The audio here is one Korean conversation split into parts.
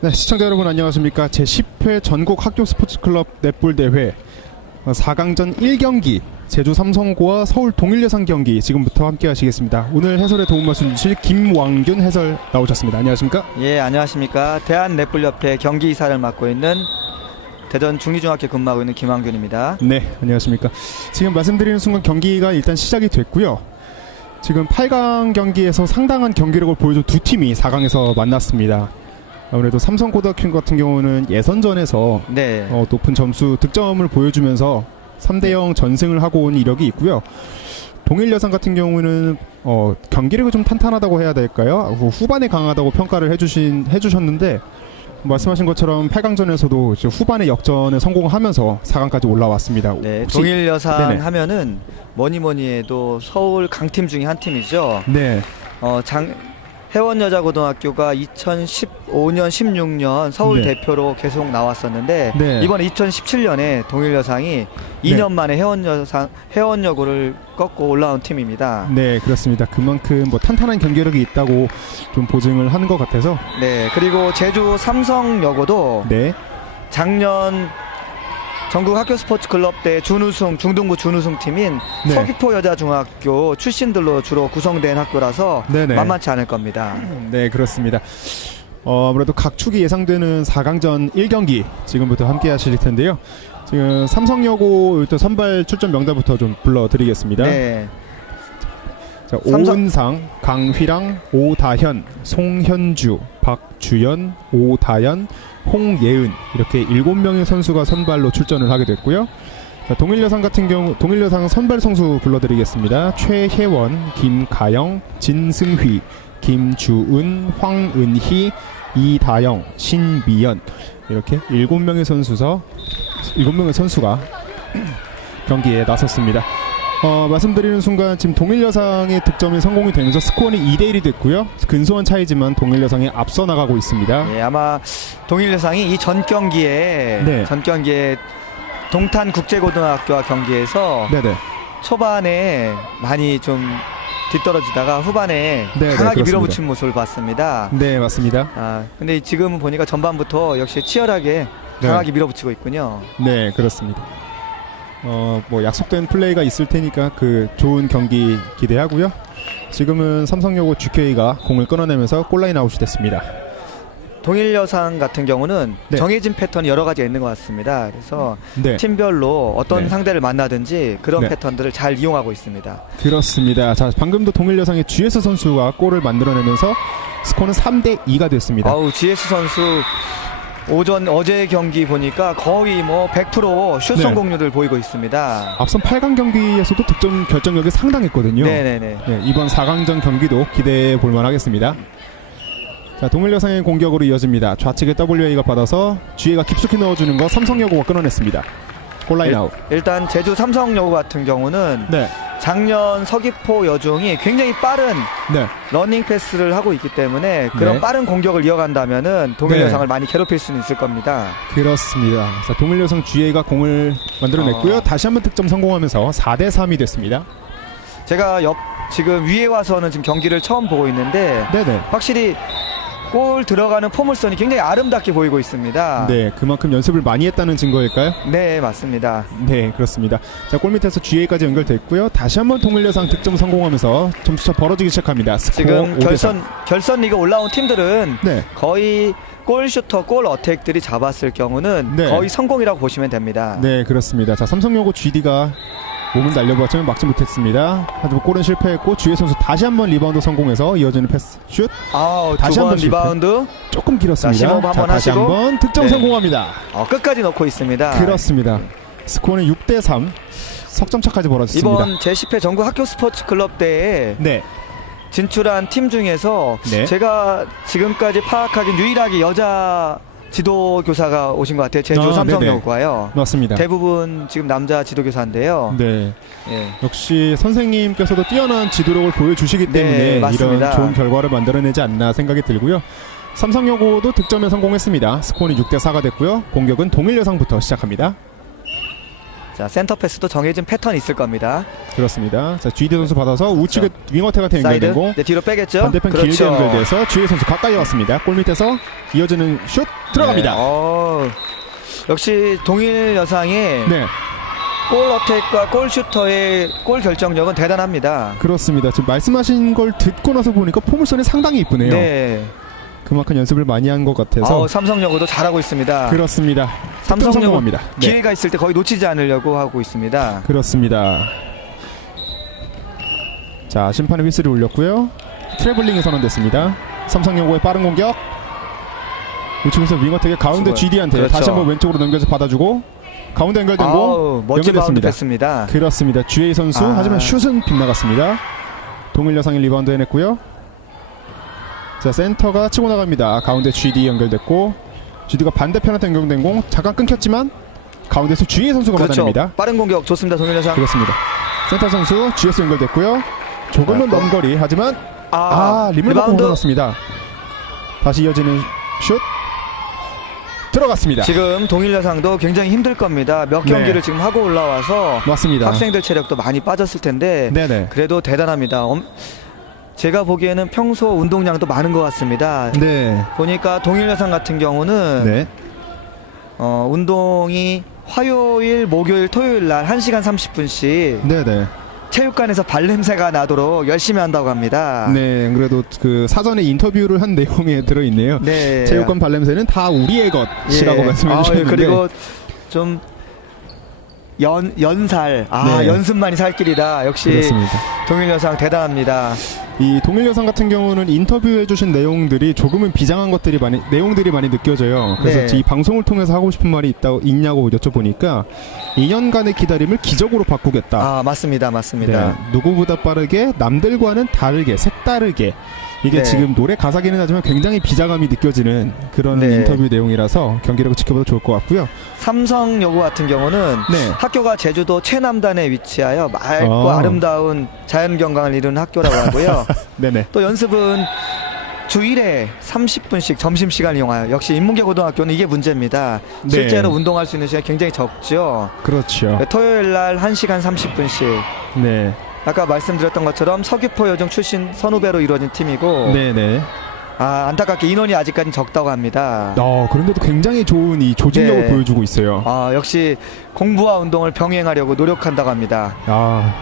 네, 시청자 여러분 안녕하십니까. 제10회 전국 학교 스포츠클럽 넷볼 대회 4강전 1경기 제주 삼성고와 서울 동일여상 경기 지금부터 함께 하시겠습니다. 오늘 해설에 도움 말씀 주실 김왕균 해설 나오셨습니다. 안녕하십니까? 예, 안녕하십니까. 대한넷볼협회 경기이사를 맡고 있는 대전 중리중학교 근무하고 있는 김왕균입니다. 네, 안녕하십니까. 지금 말씀드리는 순간 경기가 일단 시작이 됐고요. 지금 8강 경기에서 상당한 경기력을 보여준 두 팀이 4강에서 만났습니다. 아무래도 삼성고등학교 같은 경우는 예선전에서 네. 높은 점수 득점을 보여주면서 3대0 전승을 하고 온 이력이 있고요. 동일여상 같은 경우는 경기력이 좀 탄탄하다고 해야 될까요? 후반에 강하다고 평가를 해주셨는데 말씀하신 것처럼 8강전에서도 이제 후반에 역전에 성공하면서 4강까지 올라왔습니다. 네, 동일여상 네네. 하면은 뭐니 해도 서울 강팀 중에 한 팀이죠. 네, 해원여자고등학교가 2015년, 16년 서울 네. 대표로 계속 나왔었는데 네. 이번에 2017년에 동일여상이 2년 만에 해원여고를 꺾고 올라온 팀입니다. 네, 그렇습니다. 그만큼 탄탄한 경기력이 있다고 좀 보증을 하는 것 같아서. 네, 그리고 제주 삼성여고도 네, 작년 전국 학교 스포츠 클럽 대 중등부 준우승 팀인 네. 서귀포 여자중학교 출신들로 주로 구성된 학교라서 네네. 만만치 않을 겁니다. 네, 그렇습니다. 아무래도 각축이 예상되는 4강전 1경기 지금부터 함께 하실 텐데요. 지금 삼성여고 일단 선발 출전 명단부터 좀 불러드리겠습니다. 네. 자, 오은상, 강휘랑, 오다현, 송현주, 박주연, 오다연, 홍예은 이렇게 7명의 선수가 선발로 출전을 하게 됐고요. 자, 동일여상 같은 경우 동일여상 선발 선수 불러드리겠습니다. 최혜원, 김가영, 진승휘, 김주은, 황은희, 이다영, 신미연 이렇게 7명의 선수가 경기에 나섰습니다. 말씀드리는 순간 지금 동일여상의 득점이 성공이 되면서 스코어는 2대1이 됐고요. 근소한 차이지만 동일여상이 앞서 나가고 있습니다. 예, 아마 동일여상이 이 전 경기에 동탄국제고등학교와 경기에서 네네. 초반에 많이 좀 뒤떨어지다가 후반에 네네, 강하게 그렇습니다. 밀어붙인 모습을 봤습니다. 네, 맞습니다. 근데 지금은 보니까 전반부터 역시 치열하게 강하게 밀어붙이고 있군요. 네, 그렇습니다. 약속된 플레이가 있을 테니까 그 좋은 경기 기대하고요. 지금은 삼성여고 GK가 공을 끊어내면서 골라인 아웃이 됐습니다. 동일여상 같은 경우는 네. 정해진 패턴이 여러 가지가 있는 것 같습니다. 그래서 네, 팀별로 어떤 네. 상대를 만나든지 그런 네. 패턴들을 잘 이용하고 있습니다. 그렇습니다. 자, 방금도 동일여상의 GS 선수가 골을 만들어내면서 스코어는 3대2가 됐습니다. GS 선수 어제 경기 보니까 거의 100% 슛 네. 성공률을 보이고 있습니다. 앞선 8강 경기에서도 득점 결정력이 상당했거든요. 네네네. 네, 이번 4강전 경기도 기대해 볼만 하겠습니다. 자, 동일여상의 공격으로 이어집니다. 좌측에 WA가 받아서 GA가 깊숙이 넣어주는 거 삼성여고가 끊어냈습니다. 골라인 아웃. 일단 제주 삼성여고 같은 경우는 네, 작년 서귀포 여중이 굉장히 빠른 네, 러닝 패스를 하고 있기 때문에 그런 네. 빠른 공격을 이어간다면은 동일여상을 네. 많이 괴롭힐 수는 있을 겁니다. 그렇습니다. 자, 동일여상 GA가 공을 만들어냈고요. 다시 한번 득점 성공하면서 4대3이 됐습니다. 제가 지금 위에 와서는 지금 경기를 처음 보고 있는데 네네. 확실히 골 들어가는 포물선이 굉장히 아름답게 보이고 있습니다. 네, 그만큼 연습을 많이 했다는 증거일까요? 네, 맞습니다. 네, 그렇습니다. 자, 골밑에서 GA까지 연결됐고요. 다시 한번 동일여상 득점 성공하면서 점수차 벌어지기 시작합니다. 스코어 지금 5대3. 결선 리그 올라온 팀들은 네, 거의 골슈터, 골 어택들이 잡았을 경우는 네. 거의 성공이라고 보시면 됩니다. 네, 그렇습니다. 자, 삼성여고 GD가 몸을 날려보았지만 막지 못했습니다. 하지만 골은 실패했고 주혜 선수 다시 한번 리바운드 성공해서 이어지는 패스 슛 다시 두 한번 번 실패. 리바운드 조금 길었습니다. 자, 심호흡 한번 다시 하시고. 한번 득점 네. 성공합니다. 끝까지 넣고 있습니다. 그렇습니다. 스코어는 6대3 석점차까지 벌어졌습니다. 이번 제10회 전국 학교 스포츠 클럽 대회에 네, 진출한 팀 중에서 네. 제가 지금까지 파악하긴 유일하게 여자 지도교사가 오신 것 같아요. 제주 삼성여고가요. 맞습니다. 대부분 지금 남자 지도교사인데요. 네, 예. 역시 선생님께서도 뛰어난 지도력을 보여주시기 네, 때문에 맞습니다. 이런 좋은 결과를 만들어내지 않나 생각이 들고요. 삼성여고도 득점에 성공했습니다. 스코어는 6대4가 됐고요. 공격은 동일여상부터 시작합니다. 자, 센터 패스도 정해진 패턴이 있을 겁니다. 그렇습니다. 자, GD 선수 받아서 우측에 윙어택한테 사이드. 연결되고 네, 뒤로 빼겠죠. 반대편 그렇죠. 길게 연결돼서 GD 선수 가까이 왔습니다. 골 밑에서 이어지는 슛 들어갑니다. 네, 역시 동일 여상의 네, 골 어택과 골 슈터의 골 결정력은 대단합니다. 그렇습니다. 지금 말씀하신 걸 듣고 나서 보니까 포물선이 상당히 이쁘네요. 네. 그만큼 연습을 많이 한 것 같아서 삼성여고도 잘하고 있습니다. 그렇습니다. 삼성여고 성공합니다. 네, 기회가 있을 때 거의 놓치지 않으려고 하고 있습니다. 그렇습니다. 자, 심판의 휘슬을 울렸고요. 트래블링이 선언됐습니다. 삼성여고의 빠른 공격. 우측에서 윙어택의 가운데 수고요. GD한테 그렇죠. 다시 한번 왼쪽으로 넘겨서 받아주고 가운데 연결되고 멋진 바운드 연결됐습니다. 패스입니다. 그렇습니다. GA 선수 하지만 슛은 빗나갔습니다. 동일 여상이 리바운드 해냈고요. 자, 센터가 치고 나갑니다. 가운데 GD 연결됐고 GD가 반대편한테 연결된 공 잠깐 끊겼지만 가운데서 GA 선수가 그렇죠. 받아냅니다. 빠른 공격 좋습니다. 동일 여상. 그렇습니다. 센터 선수 GS 연결됐고요. 조금은 먼 거리 하지만 림을 받고 올라갔습니다. 다시 이어지는 슛 들어갔습니다. 지금 동일 여상도 굉장히 힘들 겁니다. 몇 경기를 네. 지금 하고 올라와서 맞습니다. 학생들 체력도 많이 빠졌을 텐데 네네. 그래도 대단합니다. 제가 보기에는 평소 운동량도 많은 것 같습니다. 네. 보니까 동일 여상 같은 경우는 네. 운동이 화요일, 목요일, 토요일 날 1시간 30분씩 네네. 체육관에서 발냄새가 나도록 열심히 한다고 합니다. 네. 그래도 그 사전에 인터뷰를 한 내용에 들어있네요. 네. 체육관 발냄새는 다 우리의 것이라고 말씀해 주셨는데 그리고 좀 연살 네. 연습만이 살 길이다. 역시 그렇습니다. 동일 여상 대단합니다. 이 동일 여상 같은 경우는 인터뷰해 주신 내용들이 조금은 비장한 내용들이 많이 느껴져요. 그래서 네. 이 방송을 통해서 하고 싶은 말이 있냐고 여쭤보니까 2년간의 기다림을 기적으로 바꾸겠다. 맞습니다. 네, 누구보다 빠르게 남들과는 다르게 색다르게 이게 네. 지금 노래 가사기는 하지만 굉장히 비장함이 느껴지는 그런 네. 인터뷰 내용이라서 경기력을 지켜봐도 좋을 것 같고요. 삼성여고 같은 경우는 네. 학교가 제주도 최남단에 위치하여 맑고 아름다운 자연경관을 이루는 학교라고 하고요. 네네. 또 연습은 주 1회 30분씩 점심시간을 이용하여 역시 인문계 고등학교는 이게 문제입니다. 네. 실제로 운동할 수 있는 시간이 굉장히 적죠. 그렇죠. 토요일 날 1시간 30분씩 네. 아까 말씀드렸던 것처럼 서귀포 여중 출신 선후배로 이루어진 팀이고 네네. 안타깝게 인원이 아직까지 적다고 합니다. 그런데도 굉장히 좋은 이 조직력을 네. 보여주고 있어요. 역시 공부와 운동을 병행하려고 노력한다고 합니다.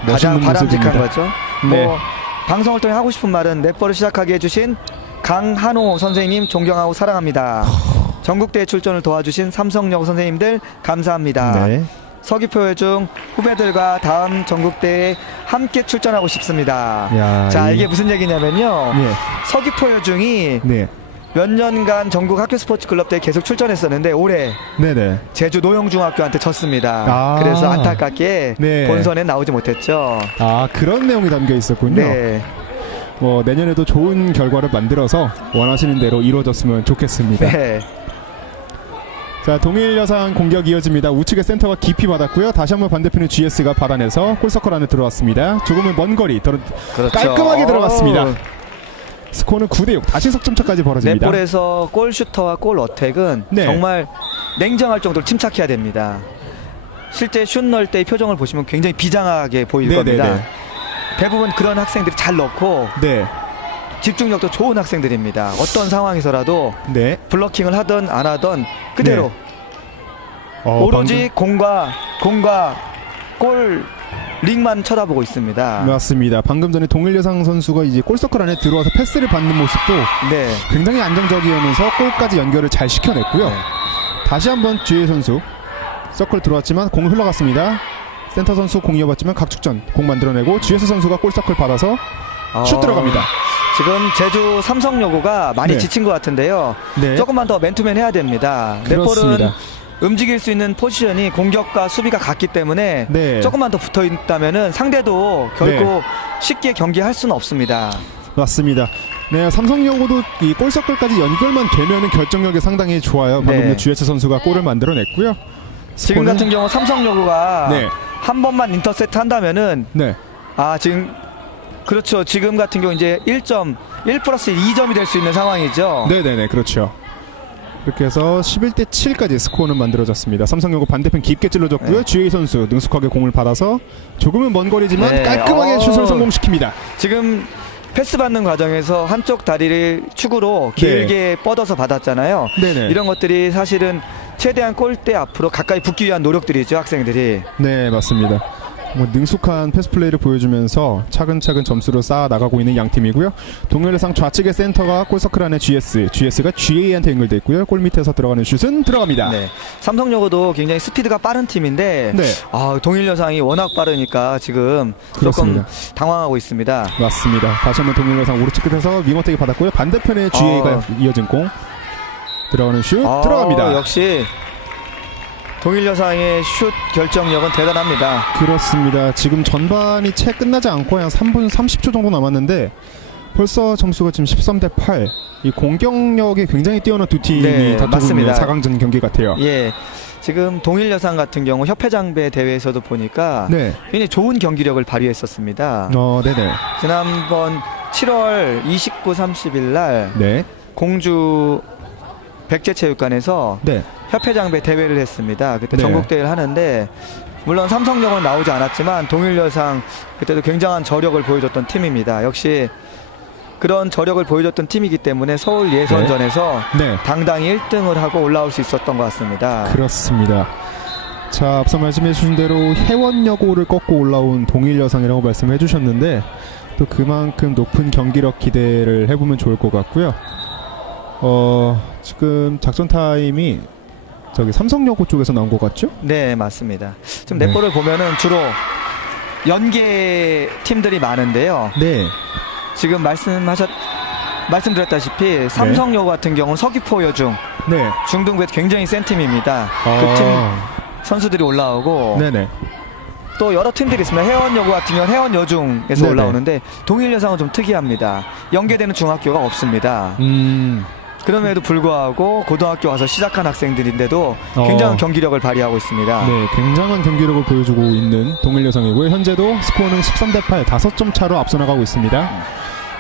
멋있는 가장 바람직한 모습입니다. 거죠. 네. 방송을 통해 하고 싶은 말은 넷버를 시작하게 해주신 강한호 선생님 존경하고 사랑합니다. 전국대회 출전을 도와주신 삼성여고 선생님들 감사합니다. 네. 서귀포여중 후배들과 다음 전국대회에 함께 출전하고 싶습니다. 자, 이게 무슨 얘기냐면요. 네. 서귀포여중이 네. 몇 년간 전국 학교 스포츠 클럽 대회 계속 출전했었는데 올해 네네. 제주 노영중학교한테 졌습니다. 그래서 안타깝게 네. 본선에 나오지 못했죠. 그런 내용이 담겨 있었군요. 네. 내년에도 좋은 결과를 만들어서 원하시는 대로 이루어졌으면 좋겠습니다. 네. 자, 동일 여상 공격 이어집니다. 우측의 센터가 깊이 받았고요. 다시 한번 반대편의 GS가 받아내서 골서클 안에 들어왔습니다. 조금은 먼 거리 그렇죠. 깔끔하게 들어갔습니다. 스코어는 9대6 다시 석점차까지 벌어집니다. 넷볼에서 골 슈터와 골 어택은 네. 정말 냉정할 정도로 침착해야 됩니다. 실제 슛 넣을 때의 표정을 보시면 굉장히 비장하게 보일 겁니다. 대부분 그런 학생들이 잘 넣고 네. 집중력도 좋은 학생들입니다. 어떤 상황에서라도 네. 블러킹을 하든 안 하든 그대로 오로지 공과 골 링만 쳐다보고 있습니다. 맞습니다. 방금 전에 동일 여상 선수가 이제 골서클 안에 들어와서 패스를 받는 모습도 네. 굉장히 안정적이면서 골까지 연결을 잘 시켜냈고요. 네. 다시 한번 GA 선수 서클 들어왔지만 공 흘러갔습니다. 센터 선수 공 이어봤지만 각축전 공 만들어내고 GS 선수가 골서클 받아서 슛 들어갑니다. 지금 제주 삼성여고가 많이 네. 지친 것 같은데요. 네. 조금만 더 맨투맨 해야 됩니다. 그렇습니다. 넷볼은 움직일 수 있는 포지션이 공격과 수비가 같기 때문에 네. 조금만 더 붙어 있다면은 상대도 결코 쉽게 경기할 수는 없습니다. 맞습니다. 네, 삼성여고도 이 골서클까지 연결만 되면은 결정력이 상당히 좋아요. 방금 네. GS 선수가 골을 만들어냈고요. 지금 같은 경우 삼성여고가 네. 한 번만 인터셉트 한다면은 네. 지금 그렇죠. 지금 같은 경우 이제 1점 1+2점이 될 수 있는 상황이죠. 네네네, 그렇죠. 이렇게 해서 11대 7까지 스코어는 만들어졌습니다. 삼성여고 반대편 깊게 찔러줬고요. 네. 주혜희 선수 능숙하게 공을 받아서 조금은 먼 거리지만 네. 깔끔하게 슛을 성공시킵니다. 지금 패스 받는 과정에서 한쪽 다리를 축으로 길게 뻗어서 받았잖아요. 네네. 이런 것들이 사실은 최대한 골대 앞으로 가까이 붙기 위한 노력들이죠, 학생들이. 네, 맞습니다. 뭐 능숙한 패스 플레이를 보여주면서 차근차근 점수를 쌓아 나가고 있는 양 팀이고요. 동일상 좌측의 센터가 골서클 안에 GS가 GA한테 연결돼 있고요. 골 밑에서 들어가는 슛은 들어갑니다. 네. 삼성여고도 굉장히 스피드가 빠른 팀인데 네. 동일여상이 워낙 빠르니까 지금 그렇습니다. 조금 당황하고 있습니다. 맞습니다. 다시 한번 동일상 오른쪽 끝에서 윙어택이 받았고요. 반대편에 GA가 이어진 공 들어가는 슛 들어갑니다. 역시 동일여상의 슛 결정력은 대단합니다. 그렇습니다. 지금 전반이 채 끝나지 않고 한 3분 30초 정도 남았는데 벌써 점수가 지금 13대 8. 이 공격력이 굉장히 뛰어난 두 팀이 네, 다투고 있는 맞습니다. 4강전 경기 같아요. 예. 지금 동일여상 같은 경우 협회장배 대회에서도 보니까 네. 굉장히 좋은 경기력을 발휘했었습니다. 네네. 지난번 7월 29, 30일 날 네. 공주 백제체육관에서 네. 협회장배 대회를 했습니다. 그때 네. 전국대회를 하는데 물론 삼성역은 나오지 않았지만 동일여상 그때도 굉장한 저력을 보여줬던 팀입니다. 역시 그런 저력을 보여줬던 팀이기 때문에 서울 예선전에서 네. 당당히 1등을 하고 올라올 수 있었던 것 같습니다. 그렇습니다. 자, 앞서 말씀해 주신 대로 해원여고를 꺾고 올라온 동일여상이라고 말씀해 주셨는데 또 그만큼 높은 경기력 기대를 해보면 좋을 것 같고요. 지금 작전 타임이 저기 삼성여고 쪽에서 나온 것 같죠? 네, 맞습니다. 지금 네. 넷볼을 보면은 주로 연계 팀들이 많은데요. 네. 지금 말씀드렸다시피 삼성여고 같은 경우는 서귀포 여중 네. 중등부에서 굉장히 센 팀입니다. 그 팀 선수들이 올라오고 네네. 또 여러 팀들이 있습니다. 해원여고 같은 경우는 해원여중에서 네네. 올라오는데 동일여상은 좀 특이합니다. 연계되는 중학교가 없습니다. 그럼에도 불구하고 고등학교 와서 시작한 학생들인데도 굉장한 경기력을 발휘하고 있습니다. 네, 굉장한 경기력을 보여주고 있는 동일여상이고요. 현재도 스코어는 13대 8, 5점 차로 앞서 나가고 있습니다.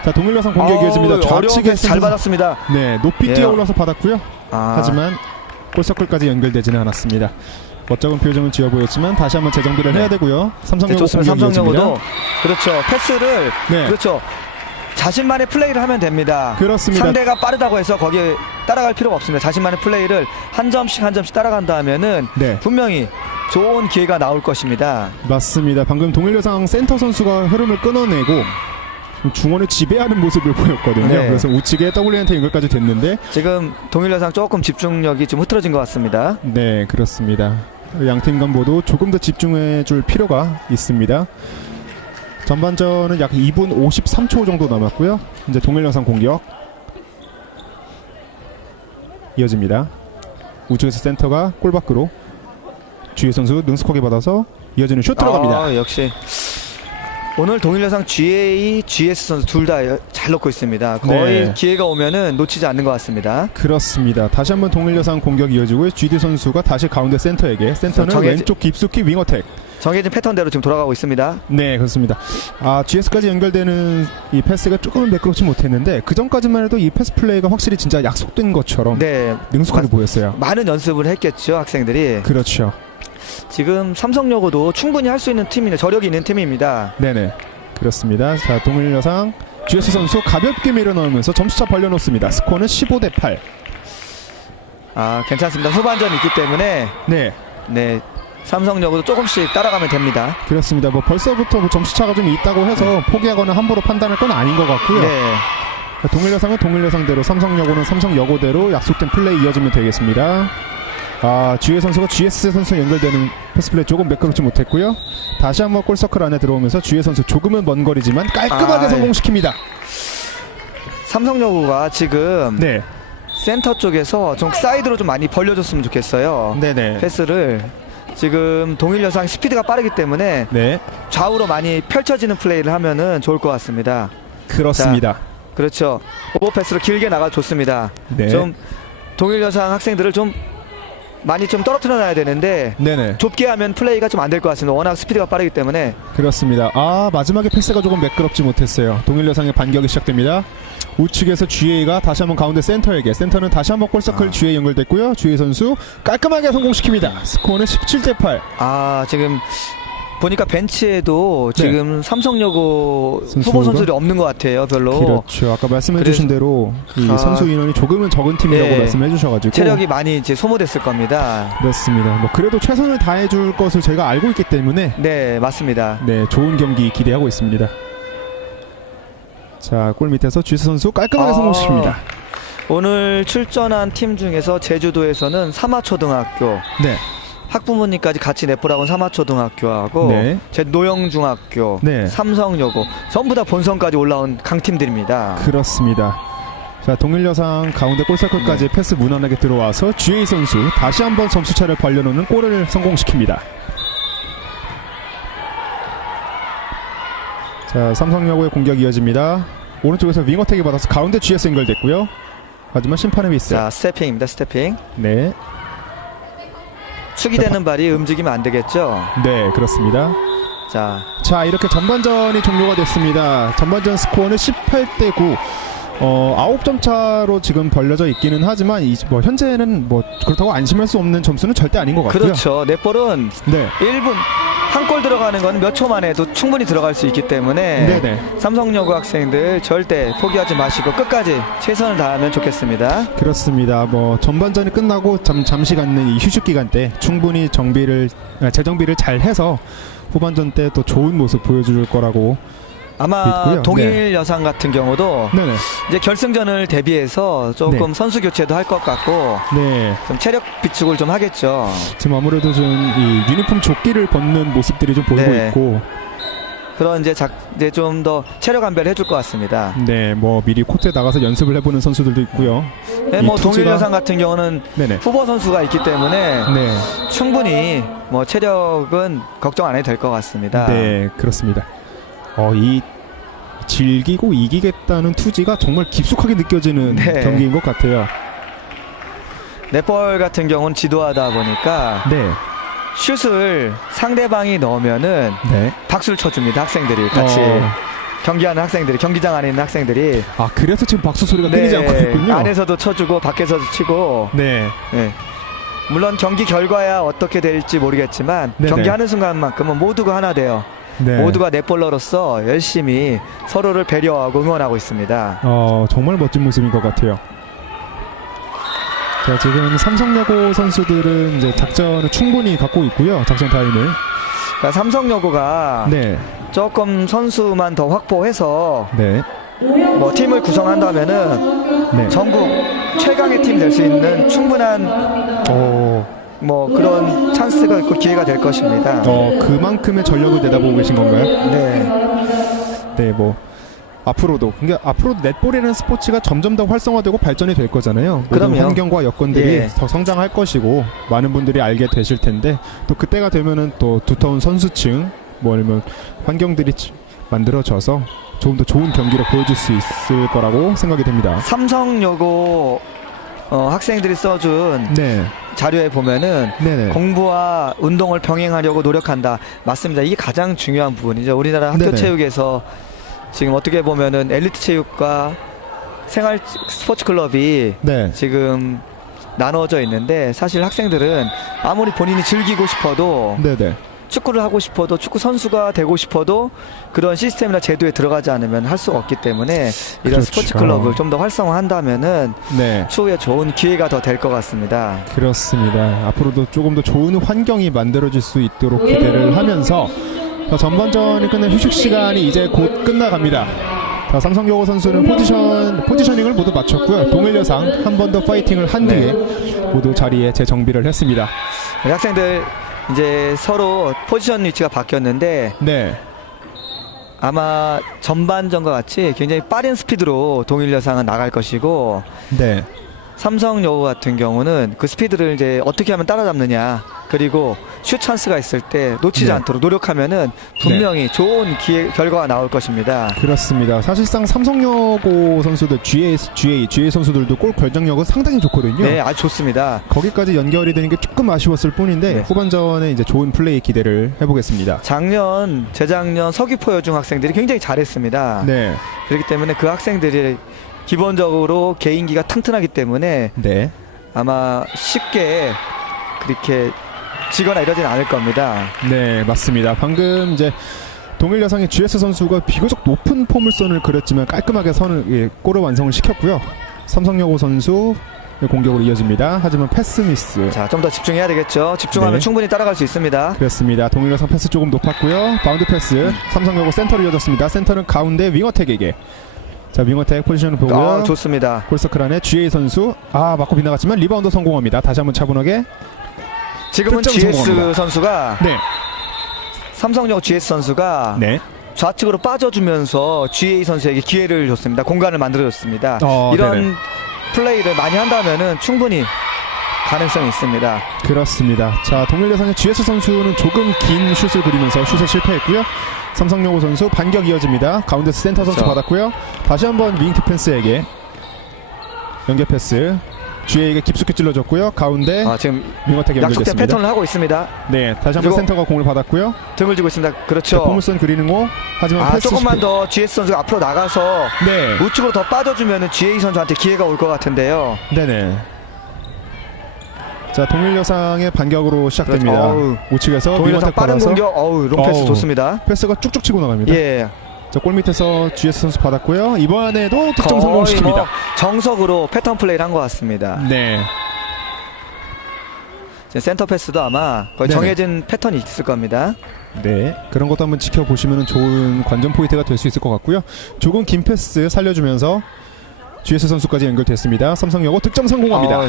자, 동일여상 공격이 이어집니다. 좌측에 잘 받았습니다. 네, 높이 예. 뛰어올라서 받았고요. 하지만 골서클까지 연결되지는 않았습니다. 멋쩍은 표정을 지어 보였지만 다시 한번 재정비를 해야 되고요. 삼성여고 공격이 삼성여고도 이어집니다. 그렇죠. 패스를 네. 그렇죠. 자신만의 플레이를 하면 됩니다. 그렇습니다. 상대가 빠르다고 해서 거기에 따라갈 필요가 없습니다. 자신만의 플레이를 한 점씩 따라간다 하면은 네. 분명히 좋은 기회가 나올 것입니다. 맞습니다. 방금 동일여상 센터 선수가 흐름을 끊어내고 중원을 지배하는 모습을 보였거든요. 네. 그래서 우측에 WNT 연결까지 됐는데 지금 동일여상 조금 집중력이 좀 흐트러진 것 같습니다. 네, 그렇습니다. 양팀 간 모두 조금 더 집중해 줄 필요가 있습니다. 전반전은 약 2분 53초 정도 남았고요. 이제 동일여상 공격 이어집니다. 우측에서 센터가 골 밖으로 주혜 선수 능숙하게 받아서 이어지는 슛 들어갑니다. 역시 오늘 동일여상 GA, GS 선수 둘 다 잘 넣고 있습니다. 거의 네. 기회가 오면은 놓치지 않는 것 같습니다. 그렇습니다. 다시 한번 동일여상 공격이 이어지고 GD 선수가 다시 가운데 센터에게 센터는 왼쪽 깊숙이 윙어택. 정해진 패턴대로 지금 돌아가고 있습니다. 네, 그렇습니다. GS까지 연결되는 이 패스가 조금은 매끄럽지 못했는데 그 전까지만 해도 이 패스 플레이가 확실히 진짜 약속된 것처럼 네, 능숙하게 보였어요. 많은 연습을 했겠죠, 학생들이. 그렇죠. 지금 삼성여고도 충분히 할 수 있는 팀이네, 저력이 있는 팀입니다. 네네, 그렇습니다. 자, 동일여상 GS 선수 가볍게 밀어넣으면서 점수차 벌려놓습니다. 스코어는 15대 8. 괜찮습니다. 후반전이 있기 때문에 네, 삼성여고도 조금씩 따라가면 됩니다. 그렇습니다. 뭐 벌써부터 뭐 점수차가 좀 있다고 해서 포기하거나 함부로 판단할 건 아닌 것 같고요. 네. 동일여상은 동일여상대로, 삼성여고는 삼성여고대로 약속된 플레이 이어지면 되겠습니다. 주혜 선수가 GS 선수 연결되는 패스 플레이 조금 매끄럽지 못했고요. 다시 한번 골서클 안에 들어오면서 주혜 선수 조금은 먼 거리지만 깔끔하게 성공시킵니다. 삼성여고가 지금 네, 센터 쪽에서 좀 사이드로 좀 많이 벌려줬으면 좋겠어요. 네네, 패스를 지금 동일여상 스피드가 빠르기 때문에 네, 좌우로 많이 펼쳐지는 플레이를 하면은 좋을 것 같습니다. 그렇습니다. 그렇죠. 오버 패스로 길게 나가 좋습니다. 네, 좀 동일여상 학생들을 좀 많이 좀 떨어뜨려 놔야 되는데 네네, 좁게 하면 플레이가 좀 안 될 것 같습니다. 워낙 스피드가 빠르기 때문에. 그렇습니다. 마지막에 패스가 조금 매끄럽지 못했어요. 동일여상의 반격이 시작됩니다. 우측에서 GA가 다시 한번 가운데 센터에게, 센터는 다시 한번 골서클 GA 연결됐고요. GA 선수 깔끔하게 성공시킵니다. 스코어는 17대8. 지금 보니까 벤치에도 지금 삼성여고 후보 선수들이 없는 것 같아요. 별로. 그렇죠. 아까 말씀해주신 대로 이 선수 인원이 조금은 적은 팀이라고 말씀해주셔가지고 체력이 많이 이제 소모됐을 겁니다. 그렇습니다. 뭐 그래도 최선을 다해줄 것을 저희가 알고 있기 때문에 네, 맞습니다. 네, 좋은 경기 기대하고 있습니다. 자, 골 밑에서 쥐스 선수 깔끔하게 성공시킵니다. 오늘 출전한 팀 중에서 제주도에서는 삼화초등학교, 네, 학부모님까지 같이 넷볼하고 삼화초등학교하고 네. 제 노영중학교, 네. 삼성여고 전부 다 본선까지 올라온 강팀들입니다. 그렇습니다. 자, 동일여상 가운데 골서클까지 패스 무난하게 들어와서 GA 선수 다시 한번 점수차를 벌려놓는 골을 성공시킵니다. 자, 삼성여고의 공격 이어집니다. 오른쪽에서 윙어택이 받아서 가운데 GS 연결됐고요. 하지만 심판의 미스. 자, 스태핑입니다. 스태핑. 네, 축이 되는 발이 움직이면 안 되겠죠. 네, 그렇습니다. 자, 이렇게 전반전이 종료가 됐습니다. 전반전 스코어는 18대9. 9점 차로 지금 벌려져 있기는 하지만 뭐 현재는 뭐 그렇다고 안심할 수 없는 점수는 절대 아닌 것 같고요. 그렇죠. 넷볼은 네. 1분 한 골 들어가는 건 몇 초 만에도 충분히 들어갈 수 있기 때문에 네네. 삼성여고 학생들 절대 포기하지 마시고 끝까지 최선을 다하면 좋겠습니다. 그렇습니다. 뭐 전반전이 끝나고 잠시 갖는 이 휴식 기간 때 충분히 재정비를 잘 해서 후반전 때 또 좋은 모습 보여줄 거라고 아마 있고요. 동일 여상 같은 경우도 네네. 이제 결승전을 대비해서 조금 네. 선수 교체도 할 것 같고 네. 좀 체력 비축을 좀 하겠죠. 지금 아무래도 좀 이 유니폼 조끼를 벗는 모습들이 좀 보이고 네. 있고, 그런 이제 좀 더 체력 안배를 해줄 것 같습니다. 네, 뭐 미리 코트에 나가서 연습을 해보는 선수들도 있고요. 네, 뭐 동일 여상 같은 경우는 네네. 후보 선수가 있기 때문에 네. 충분히 뭐 체력은 걱정 안 해도 될 것 같습니다. 네, 그렇습니다. 이 즐기고 이기겠다는 투지가 정말 깊숙하게 느껴지는 네. 경기인 것 같아요. 넷볼 같은 경우는 지도하다 보니까 네, 슛을 상대방이 넣으면은 네. 박수를 쳐줍니다. 학생들이 같이 경기하는 학생들이, 경기장 안에 있는 학생들이. 그래서 지금 박수 소리가 끊이지 않고 있군요. 안에서도 쳐주고 밖에서도 치고. 네, 네. 물론 경기 결과야 어떻게 될지 모르겠지만 네네. 경기하는 순간만큼은 모두가 하나 돼요. 네. 모두가 넷볼러로서 열심히 서로를 배려하고 응원하고 있습니다. 정말 멋진 모습인 것 같아요. 자, 지금 삼성여고 선수들은 이제 작전을 충분히 갖고 있고요. 작전 타임을. 그러니까 삼성여고가 네, 조금 선수만 더 확보해서 네, 뭐 팀을 구성한다면은 네. 전국 최강의 팀 될 수 있는 충분한 뭐 그런 찬스가 있고 기회가 될 것입니다. 그만큼의 전력을 내다보고 계신 건가요? 네. 네, 뭐 앞으로도, 그러니까 앞으로도 넷볼이라는 스포츠가 점점 더 활성화되고 발전이 될 거잖아요. 모든 그럼요. 환경과 여건들이 예. 더 성장할 것이고 많은 분들이 알게 되실 텐데, 또 그때가 되면은 또 두터운 선수층, 뭐 아니면 환경들이 만들어져서 조금 더 좋은 경기를 보여줄 수 있을 거라고 생각이 됩니다. 삼성여고 학생들이 써준 네, 자료에 보면은 네네. 공부와 운동을 병행하려고 노력한다. 맞습니다. 이게 가장 중요한 부분이죠. 우리나라 학교 네네. 체육에서 지금 어떻게 보면은 엘리트 체육과 생활 스포츠 클럽이 네, 지금 나눠져 있는데, 사실 학생들은 아무리 본인이 즐기고 싶어도 네네. 축구를 하고 싶어도, 축구 선수가 되고 싶어도 그런 시스템이나 제도에 들어가지 않으면 할 수가 없기 때문에 이런 그렇죠. 스포츠 클럽을 좀 더 활성화한다면은 네, 추후에 좋은 기회가 더 될 것 같습니다. 그렇습니다. 앞으로도 조금 더 좋은 환경이 만들어질 수 있도록 기대를 하면서, 전반전이 끝난 휴식 시간이 이제 곧 끝나갑니다. 자, 삼성여고 선수는 포지셔닝을 모두 마쳤고요. 동일여상 한 번 더 파이팅을 한 뒤에 모두 자리에 재정비를 했습니다. 학생들 이제 서로 포지션 위치가 바뀌었는데 네, 아마 전반전과 같이 굉장히 빠른 스피드로 동일여상은 나갈 것이고, 네, 삼성여고 같은 경우는 그 스피드를 이제 어떻게 하면 따라잡느냐, 그리고 슛 찬스가 있을 때 놓치지 네. 않도록 노력하면은 분명히 좋은 결과가 나올 것입니다. 그렇습니다. 사실상 삼성여고 선수들, GA 선수들도 골 결정력은 상당히 좋거든요. 네, 아주 좋습니다. 거기까지 연결이 되는 게 조금 아쉬웠을 뿐인데, 네. 후반전에 이제 좋은 플레이 기대를 해보겠습니다. 재작년 서귀포 여중 학생들이 굉장히 잘했습니다. 네, 그렇기 때문에 그 학생들이 기본적으로 개인기가 튼튼하기 때문에 네. 아마 쉽게 그렇게 지거나 이러진 않을 겁니다. 네, 맞습니다. 방금 이제 동일 여상의 GS 선수가 비교적 높은 포물선을 그렸지만 깔끔하게 골을 완성을 시켰고요. 삼성여고 선수 공격으로 이어집니다. 하지만 패스 미스. 자, 좀 더 집중해야 되겠죠. 집중하면 네. 충분히 따라갈 수 있습니다. 그렇습니다. 동일 여상 패스 조금 높았고요. 바운드 패스. 삼성여고 센터로 이어졌습니다. 센터는 가운데 윙어택에게. 자, 윙어택 포지션을 보고요. 좋습니다. 골서클 안에 GA 선수 맞고 빗나갔지만 리바운드 성공합니다. 다시 한번 차분하게. 지금은 득점 GS 성공합니다. 선수가 네. 삼성여고 GS 선수가 네. 좌측으로 빠져주면서 GA 선수에게 기회를 줬습니다. 공간을 만들어줬습니다. 이런 네네. 플레이를 많이 한다면은 충분히 가능성이 있습니다. 그렇습니다. 자, 동일 여상의 GS 선수는 조금 긴 슛을 그리면서 슛에 실패했고요. 삼성여고 선수 반격 이어집니다. 가운데서 센터 선수 그렇죠. 받았고요. 다시 한번 윙 디펜스에게 연계 패스. GA에게 깊숙이 찔러줬고요. 가운데 지금 윙어택이 약속된 연결됐습니다. 패턴을 하고 있습니다. 네, 다시 한번 그리고 센터가 공을 받았고요. 등을 주고 있습니다. 자, 그렇죠. 포물선 그리는 거. 하지만 패스 조금만 실패. 더 GS 선수가 앞으로 나가서 네, 우측으로 더 빠져주면 GA 선수한테 기회가 올 것 같은데요. 네네. 자, 동일 여상의 반격으로 시작됩니다. 그렇죠. 어우. 우측에서 동일 여상 윙어택 빠른 받아서 공격. 롱패스 어우. 좋습니다. 패스가 쭉쭉 치고 나갑니다. 예. 자, 골 밑에서 GS 선수 받았고요. 이번에도 득점 거의 성공시킵니다. 정석으로 패턴 플레이를 한 것 같습니다. 네. 센터 패스도 아마 거의 네네. 정해진 패턴이 있을 겁니다. 네, 그런 것도 한번 지켜보시면 좋은 관전 포인트가 될 수 있을 것 같고요. 조금 긴 패스 살려주면서 GS 선수까지 연결됐습니다. 삼성여고 득점 성공합니다.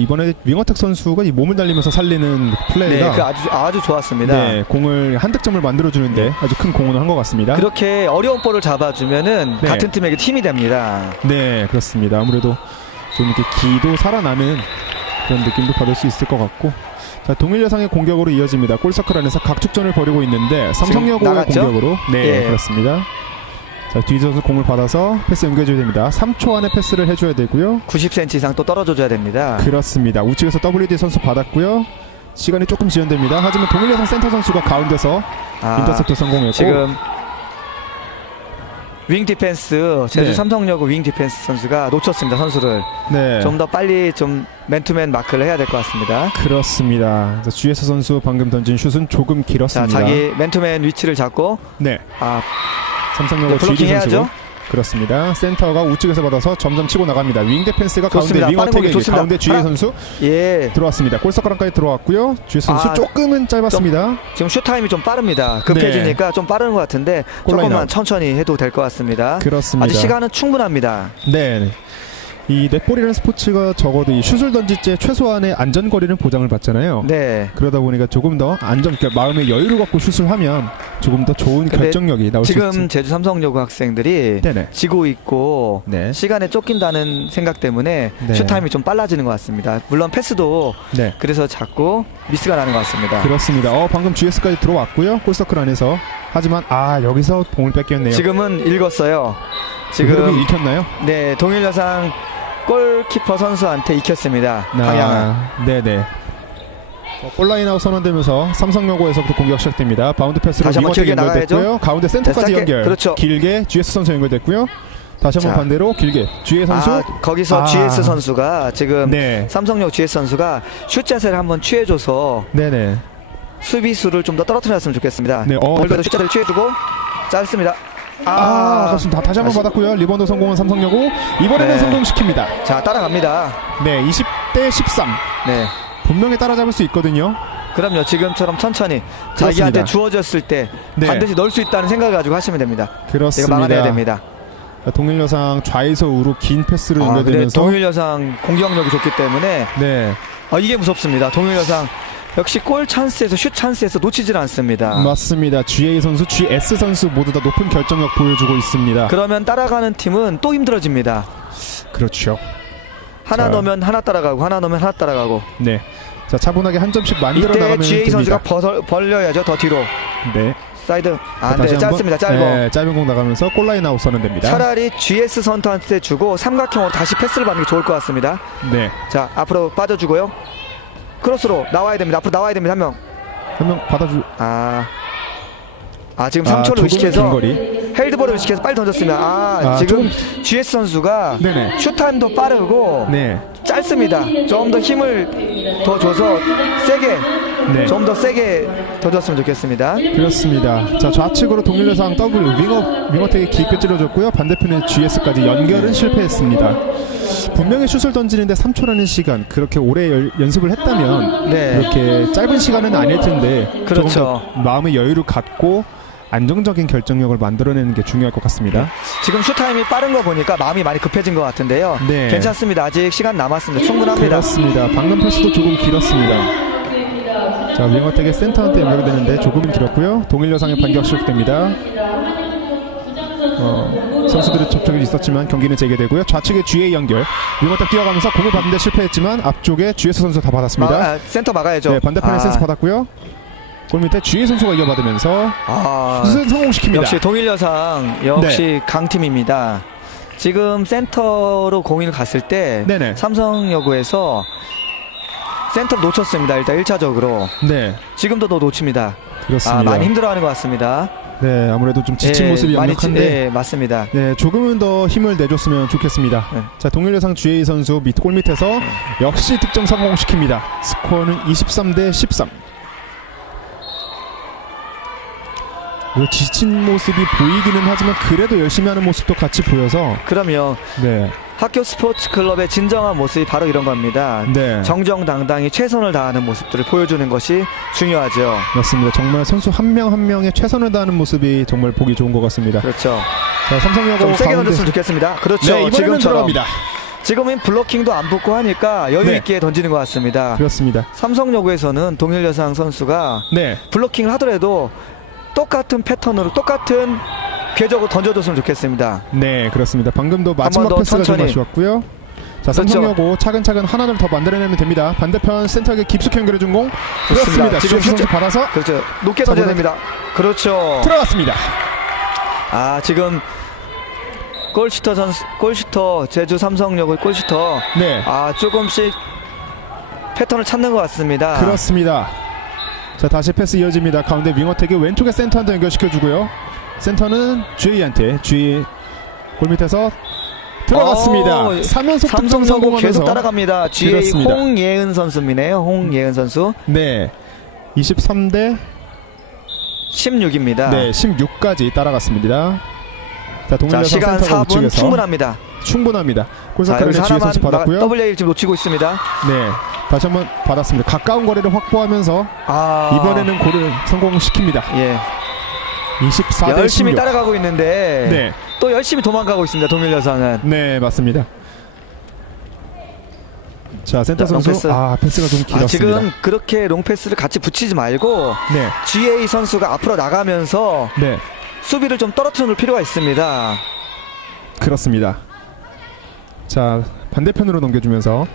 이번에 윙어택 선수가 이 몸을 달리면서 살리는 네, 플레이가 그 아주 좋았습니다. 네, 공을 한 득점을 만들어주는데 아주 큰 공헌을 한 것 같습니다. 그렇게 어려운 볼을 잡아주면은 네. 같은 팀에게 힘이 됩니다. 네, 그렇습니다. 아무래도 좀 이렇게 기도 살아나는 그런 느낌도 받을 수 있을 것 같고. 자, 동일 여상의 공격으로 이어집니다. 골서클 안에서 각축전을 벌이고 있는데 삼성여고의 나갔죠? 공격으로 예. 그렇습니다. 자, 뒤져서 공을 받아서 패스 연결해줘야 됩니다. 3초 안에 패스를 해줘야 되고요. 90cm 이상 또 떨어져줘야 됩니다. 그렇습니다. 우측에서 WD 선수 받았고요. 시간이 조금 지연됩니다. 하지만 동일 여상 센터 선수가 가운데서 인터셉트 성공했고. 지금 윙 디펜스 제주 네. 삼성여고 윙 디펜스 선수가 놓쳤습니다. 선수를 네, 좀 더 빨리 좀 맨투맨 마크를 해야 될 것 같습니다. 그렇습니다. 자, GS 선수 방금 던진 슛은 조금 자, 길었습니다. 자기 맨투맨 위치를 잡고 네, 아, 삼성여고 블로킹 GD 선수고. 해야죠. 그렇습니다. 센터가 우측에서 받아서 점점 치고 나갑니다. 윙 디펜스가 좋습니다. 가운데 빠른 공격 윙어택에게 좋습니다. 가운데 GA 하나. 선수 예. 들어왔습니다. 골석가랑까지 들어왔고요. GS 선수 조금은 짧았습니다. 지금 슛 타임이 좀 빠릅니다. 급해지니까 좀 빠른 것 같은데 골라인 조금만 아웃. 천천히 해도 될 것 같습니다. 그렇습니다. 아직 시간은 충분합니다. 네. 이 넷볼이라는 스포츠가 적어도 이 슛을 던질 때 최소한의 안전거리는 보장을 받잖아요. 네. 그러다 보니까 조금 더 그러니까 마음의 여유를 갖고 슛을 하면 조금 더 좋은 근데 결정력이 나올 수 있죠. 지금 제주 삼성여고 학생들이 네네. 지고 있고 네. 시간에 쫓긴다는 생각 때문에 네. 슛 타임이 좀 빨라지는 것 같습니다. 물론 패스도 네. 그래서 자꾸 미스가 나는 것 같습니다. 그렇습니다. 방금 GS까지 들어왔고요. 골서클 안에서. 하지만 여기서 공을 뺏겼네요. 지금은 읽었어요. 지금 지금 읽혔나요? 네, 동일 여상 골키퍼 선수한테 익혔습니다. 방향을. 네네. 골라인 아웃 선언되면서 삼성여고에서부터 공격 시작됩니다. 바운드 패스로 다시 한번 윙어택 길게 연결됐고요. 가운데 센터까지 짧게, 연결. 그렇죠. 길게 GS 선수 연결됐고요. 다시 한번 자. 반대로 길게 GA 선수. 거기서 GS 선수가 지금 네. 삼성여고 GS 선수가 슛 자세를 한번 취해줘서 네네. 수비수를 좀 더 떨어뜨렸으면 좋겠습니다. 네, 오늘도 슛 자세를 취해주고 짧습니다. 아깝습니다. 다시 한번 받았고요. 리바운드 성공한 삼성여고. 이번에는 네. 성공시킵니다. 자, 따라갑니다. 네, 20대 13. 네. 분명히 따라잡을 수 있거든요. 그럼요. 지금처럼 천천히 그렇습니다. 자기한테 주어졌을 때 네. 반드시 넣을 수 있다는 생각을 가지고 하시면 됩니다. 그렇습니다. 이거 막아내야 됩니다. 동일 여상 좌에서 우로 긴 패스를 근데 연결되면서 동일 여상 공격력이 좋기 때문에 네, 이게 무섭습니다. 동일 여상 역시 골 찬스에서 슛 찬스에서 놓치질 않습니다. 맞습니다. GA 선수, GS 선수 모두 다 높은 결정력 보여주고 있습니다. 그러면 따라가는 팀은 또 힘들어집니다. 그렇죠. 하나 자. 넣으면 하나 따라가고 하나 넣으면 하나 따라가고. 네. 자, 차분하게 한 점씩 만들어 이때 나가면 GA 됩니다. 선수가 벌려야죠. 더 뒤로. 네. 사이드. 자, 네, 짧습니다. 짧아. 네, 짧은 공 나가면서 골라인 아웃 선언됩니다. 차라리 GS 선수한테 주고 삼각형으로 다시 패스를 받는 게 좋을 것 같습니다. 네. 자, 앞으로 빠져주고요. 크로스로 나와야 됩니다. 앞으로 나와야 됩니다. 한 명. 한 명 받아주. 지금 3초를 조금 의식해서 긴 거리. 헬드볼을 의식해서 빨리 던졌습니다. 지금 GS 선수가 네네. 슛타임도 빠르고 네. 짧습니다. 좀 더 힘을 더 줘서 세게 네. 좀 더 세게 던졌으면 좋겠습니다. 그렇습니다. 자, 좌측으로 동일여상 더블 윙어택에 깊게 찔러줬고요. 반대편에 GS까지 연결은 실패했습니다. 분명히 슛을 던지는데 3초라는 시간, 그렇게 오래 연습을 했다면 네. 이렇게 짧은 시간은 아닐 텐데 그렇죠. 조금 더 마음의 여유를 갖고 안정적인 결정력을 만들어내는 게 중요할 것 같습니다. 지금 슛타임이 빠른 거 보니까 마음이 많이 급해진 것 같은데요. 네. 괜찮습니다. 아직 시간 남았습니다. 충분합니다. 그렇습니다. 방금 패스도 조금 길었습니다. 자, 윙어택의 센터한테 연결되는데 조금 길었고요. 동일여상의 반격 시작됩니다. 선수들의 접촉이 있었지만 경기는 재개되고요. 좌측에 GA 연결, 윙어택 뛰어가면서 공을 받는데 실패했지만 앞쪽에 GS 선수 다 받았습니다. 센터 막아야죠. 네, 반대편에 센스 받았고요. 골 밑에 GA 선수가 이어받으면서 슛을 성공시킵니다. 역시 동일여상 역시 네. 강팀입니다. 지금 센터로 공을 갔을 때 네네. 삼성여고에서 센터를 놓쳤습니다. 일단 1차적으로. 네, 지금도 더 놓칩니다. 그렇습니다. 많이 힘들어하는 것 같습니다. 네, 아무래도 좀 지친 모습이 역력한데 네, 맞습니다. 네, 조금은 더 힘을 내줬으면 좋겠습니다. 네. 자, 동일여상 GA 선수 골 밑에서 역시 득점 성공시킵니다. 스코어는 23대 13. 지친 모습이 보이기는 하지만 그래도 열심히 하는 모습도 같이 보여서 그러면 네, 학교 스포츠 클럽의 진정한 모습이 바로 이런 겁니다. 네, 정정당당히 최선을 다하는 모습들을 보여주는 것이 중요하죠. 맞습니다. 정말 선수 한 명 한 명의 최선을 다하는 모습이 정말 보기 좋은 것 같습니다. 그렇죠. 자, 삼성여고 좀 세게 가운데 던졌으면 좋겠습니다. 그렇죠. 네, 이번에는 지금처럼. 들어갑니다. 지금은 블로킹도 안 붙고 하니까 여유 네. 있게 던지는 것 같습니다. 그렇습니다. 삼성여고에서는 동일여상 선수가 네, 블로킹을 하더라도 똑같은 패턴으로 똑같은 궤적으로 던져줬으면 좋겠습니다. 네, 그렇습니다. 방금도 번 마지막 더 패스가 좀 천천히. 아쉬웠고요. 자, 그렇죠. 삼성여고 차근차근 하나를 더 만들어내면 됩니다. 반대편 센터에게 깊숙이 연결해준 공. 그렇습니다. 지금 지금 선수 받아서 그렇죠. 높게 던져야 됩니다. 그렇죠. 들어갔습니다. 지금 골슈터 제주 삼성여고 골슈터 네, 조금씩 패턴을 찾는 것 같습니다. 그렇습니다. 자, 다시 패스 이어집니다. 가운데 윙어택이 왼쪽에 센터한테 연결시켜주고요. 센터는 GA한테 골 밑에서 들어갔습니다. 3연속 득점 삼성여고 성공하면서 계속 따라갑니다. GA 그렇습니다. 홍예은 선수이네요. 홍예은 선수 네, 23대 16입니다. 네, 16까지 따라갔습니다. 자, 동일여상 시간 센터가 4분 우측에서 충분합니다. 충분합니다. 자, 골석가를 여기서 GA 선수 하나만 받았고요. WA 지금 놓치고 있습니다. 네, 다시 한번 받았습니다. 가까운 거리를 확보하면서 아, 이번에는 골을 성공시킵니다. 예, 24대 열심히 16. 따라가고 있는데 네, 또 열심히 도망가고 있습니다. 동일여상은. 네, 맞습니다. 자, 센터 자, 선수 롱패스. 패스가 좀 길었습니다. 지금 그렇게 롱패스를 같이 붙이지 말고 네, GA 선수가 앞으로 나가면서 네, 수비를 좀 떨어뜨려 놓을 필요가 있습니다. 그렇습니다. 자, 반대편으로 넘겨주면서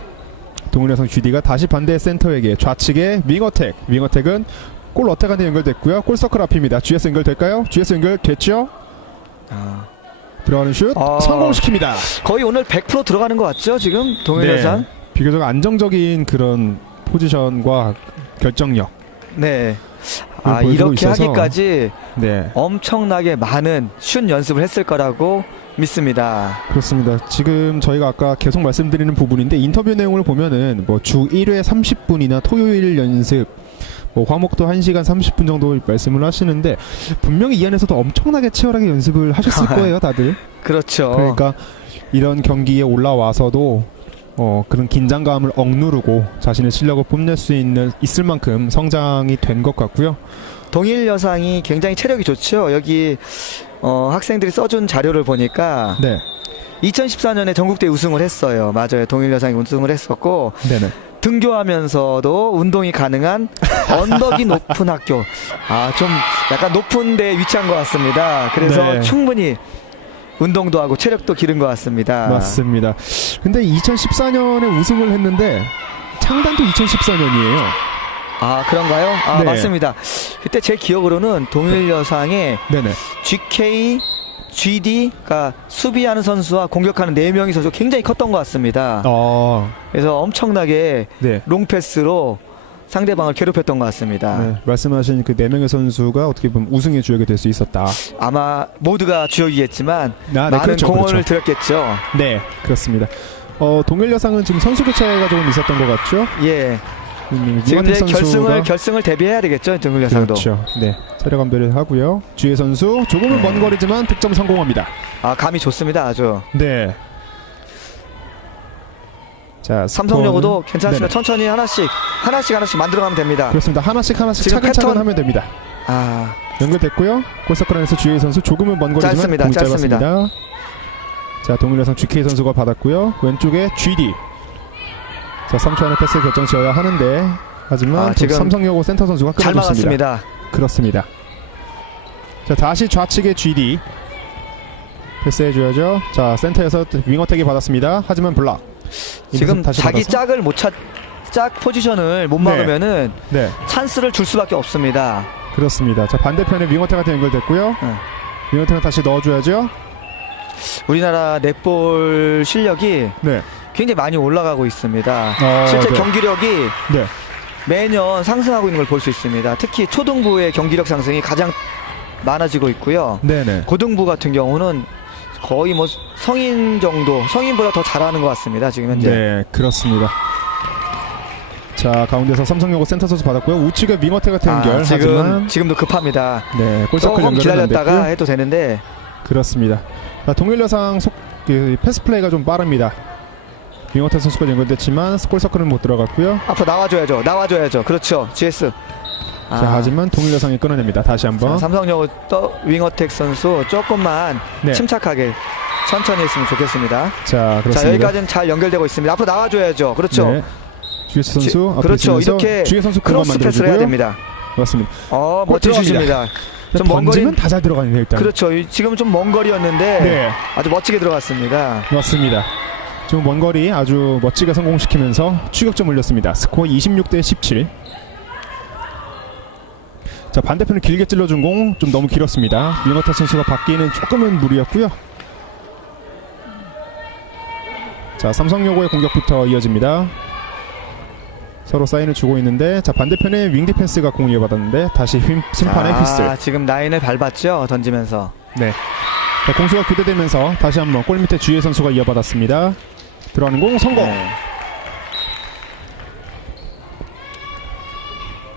동일여상 GD가 다시 반대 센터에게 좌측에 윙어택은 골 어택한테 연결됐고요. 골서클 앞입니다. GS 연결될까요? GS 연결됐죠? 들어가는 슛 성공시킵니다. 거의 오늘 100% 들어가는 것 같죠? 지금 동일여상. 네, 비교적 안정적인 그런 포지션과 결정력. 네. 보여주고 이렇게 있어서. 하기까지 네, 엄청나게 많은 슛 연습을 했을 거라고 믿습니다. 그렇습니다. 지금 저희가 아까 계속 말씀드리는 부분인데 인터뷰 내용을 보면은 뭐 주 1회 30분이나 토요일 연습, 뭐 화목도 1시간 30분 정도 말씀을 하시는데 분명히 이 안에서도 엄청나게 치열하게 연습을 하셨을 거예요, 다들. 그렇죠. 그러니까 이런 경기에 올라와서도 그런 긴장감을 억누르고 자신의 실력을 뽐낼 수 있을 만큼 성장이 된 것 같고요. 동일여상이 굉장히 체력이 좋죠. 여기 학생들이 써준 자료를 보니까 네, 2014년에 전국대 우승을 했어요. 맞아요. 동일여상이 우승을 했었고 네네. 등교하면서도 운동이 가능한 언덕이 높은 학교. 좀 약간 높은 데 위치한 것 같습니다. 그래서 네. 충분히 운동도 하고 체력도 기른 것 같습니다. 맞습니다. 근데 2014년에 우승을 했는데 창단도 2014년이에요. 그런가요? 네. 맞습니다. 그때 제 기억으로는 동일여상에 네네. GK, GD가 수비하는 선수와 공격하는 4명의 선수가 굉장히 컸던 것 같습니다. 그래서 엄청나게 네. 롱패스로 상대방을 괴롭혔던 것 같습니다. 네, 말씀하신 그 4명의 선수가 어떻게 보면 우승의 주역이 될 수 있었다. 아마 모두가 주역이겠지만 많은 그렇죠, 공헌을 그렇죠. 들였겠죠. 네, 그렇습니다. 동일 여상은 지금 선수 교체가 조금 있었던 것 같죠? 예. 지금 미원택 이제 결승을 대비해야 되겠죠, 동일 여상도. 그렇죠. 네, 체력 감별을 하고요. 주혜 선수 조금은 먼 거리지만 득점 성공합니다. 아, 감이 좋습니다, 아주. 네. 자, 삼성여고도 스코어는- 괜찮습니다. 네네. 천천히 하나씩 만들어가면 됩니다. 그렇습니다. 하나씩 지금 차근차근 패턴- 하면 됩니다. 아, 연결됐고요. 골서클 안에서 주혜 선수 조금은 먼 거리지만 짧습니다. 공이 짧습니다. 짧았습니다. 자, 동일 여상 GK 선수가 받았고요. 왼쪽에 GD. 자, 3초 안에 패스 결정 지어야 하는데 하지만 지금 삼성여고 센터 선수가 잘 끊어줬습니다. 막았습니다. 그렇습니다. 자, 다시 좌측에 GD 패스해줘야죠. 자, 센터에서 윙어택이 받았습니다. 하지만 블락. 지금 다시 자기 받아서. 짝 포지션을 못 막으면은 네, 찬스를 줄 수밖에 없습니다. 그렇습니다. 자, 반대편에 윙어택한테 연결됐고요. 네. 윙어택은 다시 넣어줘야죠. 우리나라 넷볼 실력이 네. 굉장히 많이 올라가고 있습니다. 실제 네. 경기력이 네. 매년 상승하고 있는 걸 볼 수 있습니다. 특히 초등부의 경기력 상승이 가장 많아지고 있고요. 네네. 고등부 같은 경우는 거의 뭐 성인 정도, 성인보다 더 잘하는 것 같습니다. 지금 현재. 네, 그렇습니다. 자, 가운데서 삼성여고 센터 선수 받았고요. 우측에 윙어택한테 연결. 하지만 지금도 급합니다. 네, 골서클 조금 연결은 안 기다렸다가 됐고요. 해도 되는데 그렇습니다. 자, 동일 여상 패스 플레이가 좀 빠릅니다. 윙어택 선수가 연결됐지만 골서클은 못 들어갔고요. 앞으로 나와줘야죠. 그렇죠. GS. 자, 하지만 동일 여상이 끊어냅니다. 다시 한번. 삼성여고 윙어택 선수 조금만 네. 침착하게 천천히 했으면 좋겠습니다. 자, 그렇습니다. 자, 여기까지는 잘 연결되고 있습니다. 앞으로 나와줘야죠. 그렇죠. 네. GS 선수 앞에 그렇죠. 있으면서 이렇게 GS 선수 그만 크로스 패스를 해야 만들어주고요. 됩니다. 맞습니다. 멋진 슛입니다. 좀 먼 거리. 던지면 다 잘 들어가네요, 일단. 그렇죠. 지금 좀 먼 거리였는데 네, 아주 멋지게 들어갔습니다. 맞습니다. 지금 먼 거리 아주 멋지게 성공시키면서 추격점 올렸습니다. 스코어 26대 17. 자, 반대편을 길게 찔러준 공 좀 너무 길었습니다. 윙어택 선수가 받기에는 조금은 무리였고요. 자, 삼성여고의 공격부터 이어집니다. 서로 사인을 주고 있는데, 자, 반대편에 윙 디펜스가 공을 이어받았는데 다시 심판의 휘슬. 지금 라인을 밟았죠. 던지면서. 네. 자, 공수가 교대되면서 다시 한번 골밑에 주혜 선수가 이어받았습니다. 들어가는 공 성공. 네.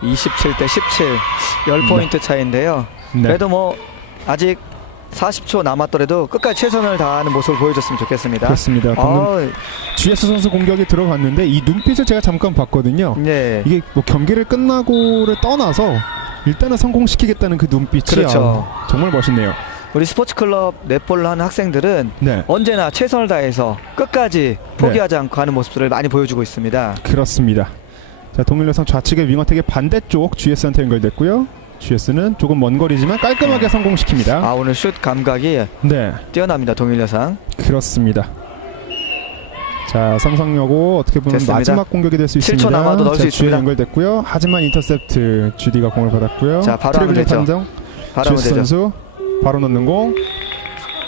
27대 17. 10포인트 차이인데요. 네. 그래도 뭐 아직 40초 남았더라도 끝까지 최선을 다하는 모습을 보여줬으면 좋겠습니다. 그렇습니다. 방금 GS 선수 공격이 들어갔는데 이 눈빛을 제가 잠깐 봤거든요. 네. 이게 뭐 경기를 끝나고를 떠나서 일단은 성공시키겠다는 그 눈빛이 그렇죠. 정말 멋있네요. 우리 스포츠클럽 넷볼을 하는 학생들은 네, 언제나 최선을 다해서 끝까지 포기하지 않고 하는 모습들을 많이 보여주고 있습니다. 그렇습니다. 자, 동일 여상 좌측의 윙어택의 반대쪽 GS한테 연결됐고요. GS는 조금 먼 거리지만 깔끔하게 성공시킵니다. 오늘 슛 감각이 네, 뛰어납니다. 동일 여상. 그렇습니다. 자, 삼성여고 어떻게 보면 됐습니다. 마지막 공격이 될 수 7초 있습니다. 남아도 넣을 수 자, 있습니다. GS 연결됐고요. 하지만 인터셉트 GD가 공을 받았고요. 자, 바로 하면 트래블링 되죠. 판정. 바로 하면 GS 되죠. 선수 바로 넣는 공.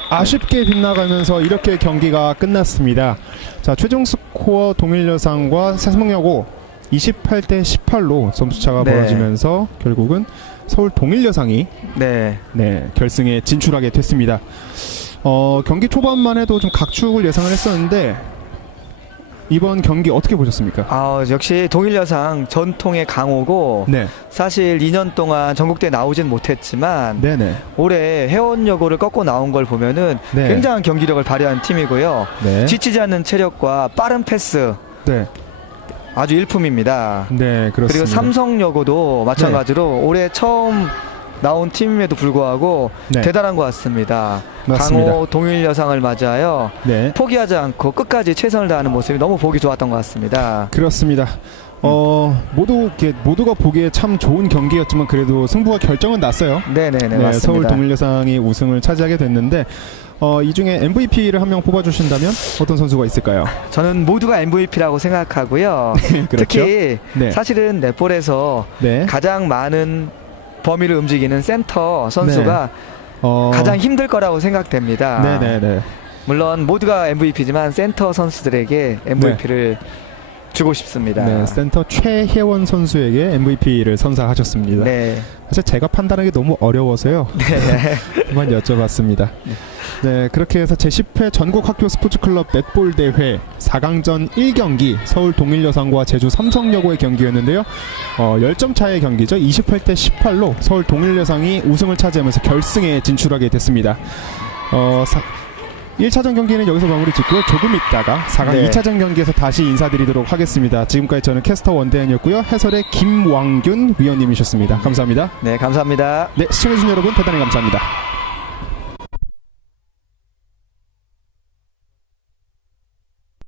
아쉽게 빗나가면서 이렇게 경기가 끝났습니다. 자, 최종 스코어 동일 여상과 삼성여고 28대 18로 점수차가 네. 벌어지면서 결국은 서울 동일 여상이 네. 결승에 진출하게 됐습니다. 경기 초반만 해도 좀 각축을 예상을 했었는데 이번 경기 어떻게 보셨습니까? 역시 동일 여상 전통의 강호고 네, 사실 2년 동안 전국대에 나오진 못했지만 네네, 올해 해원여고를 꺾고 나온 걸 보면은 네. 굉장한 경기력을 발휘한 팀이고요. 네, 지치지 않는 체력과 빠른 패스 네, 아주 일품입니다. 네, 그렇습니다. 그리고 삼성여고도 마찬가지로 올해 처음 나온 팀임에도 불구하고 네, 대단한 것 같습니다. 맞습니다. 강호 동일 여상을 맞이하여 네, 포기하지 않고 끝까지 최선을 다하는 모습이 너무 보기 좋았던 것 같습니다. 그렇습니다. 모두가 보기에 참 좋은 경기였지만 그래도 승부가 결정은 났어요. 네네네, 네, 맞습니다. 서울 동일 여상이 우승을 차지하게 됐는데 이 중에 MVP를 한 명 뽑아주신다면 어떤 선수가 있을까요? 저는 모두가 MVP라고 생각하고요. 그렇죠. 특히 네, 사실은 넷볼에서 네, 가장 많은 범위를 움직이는 센터 선수가 가장 힘들 거라고 생각됩니다. 네네네. 물론 모두가 MVP지만 센터 선수들에게 MVP를 주고 싶습니다. 네, 센터 최혜원 선수에게 MVP를 선사하셨습니다. 네. 사실 제가 판단하기 너무 어려워서요. 네. 한번 여쭤봤습니다. 네, 그렇게 해서 제10회 전국학교 스포츠클럽 넷볼 대회 4강전 1경기 서울 동일여상과 제주 삼성여고의 경기였는데요. 10점 차의 경기죠. 28대 18로 서울 동일여상이 우승을 차지하면서 결승에 진출하게 됐습니다. 1차전 경기는 여기서 마무리 짓고요. 조금 있다가 4강 네. 2차전 경기에서 다시 인사드리도록 하겠습니다. 지금까지 저는 캐스터 원대현이었고요. 해설의 김왕균 위원님이셨습니다. 감사합니다. 네, 감사합니다. 네, 시청해주신 여러분 대단히 감사합니다.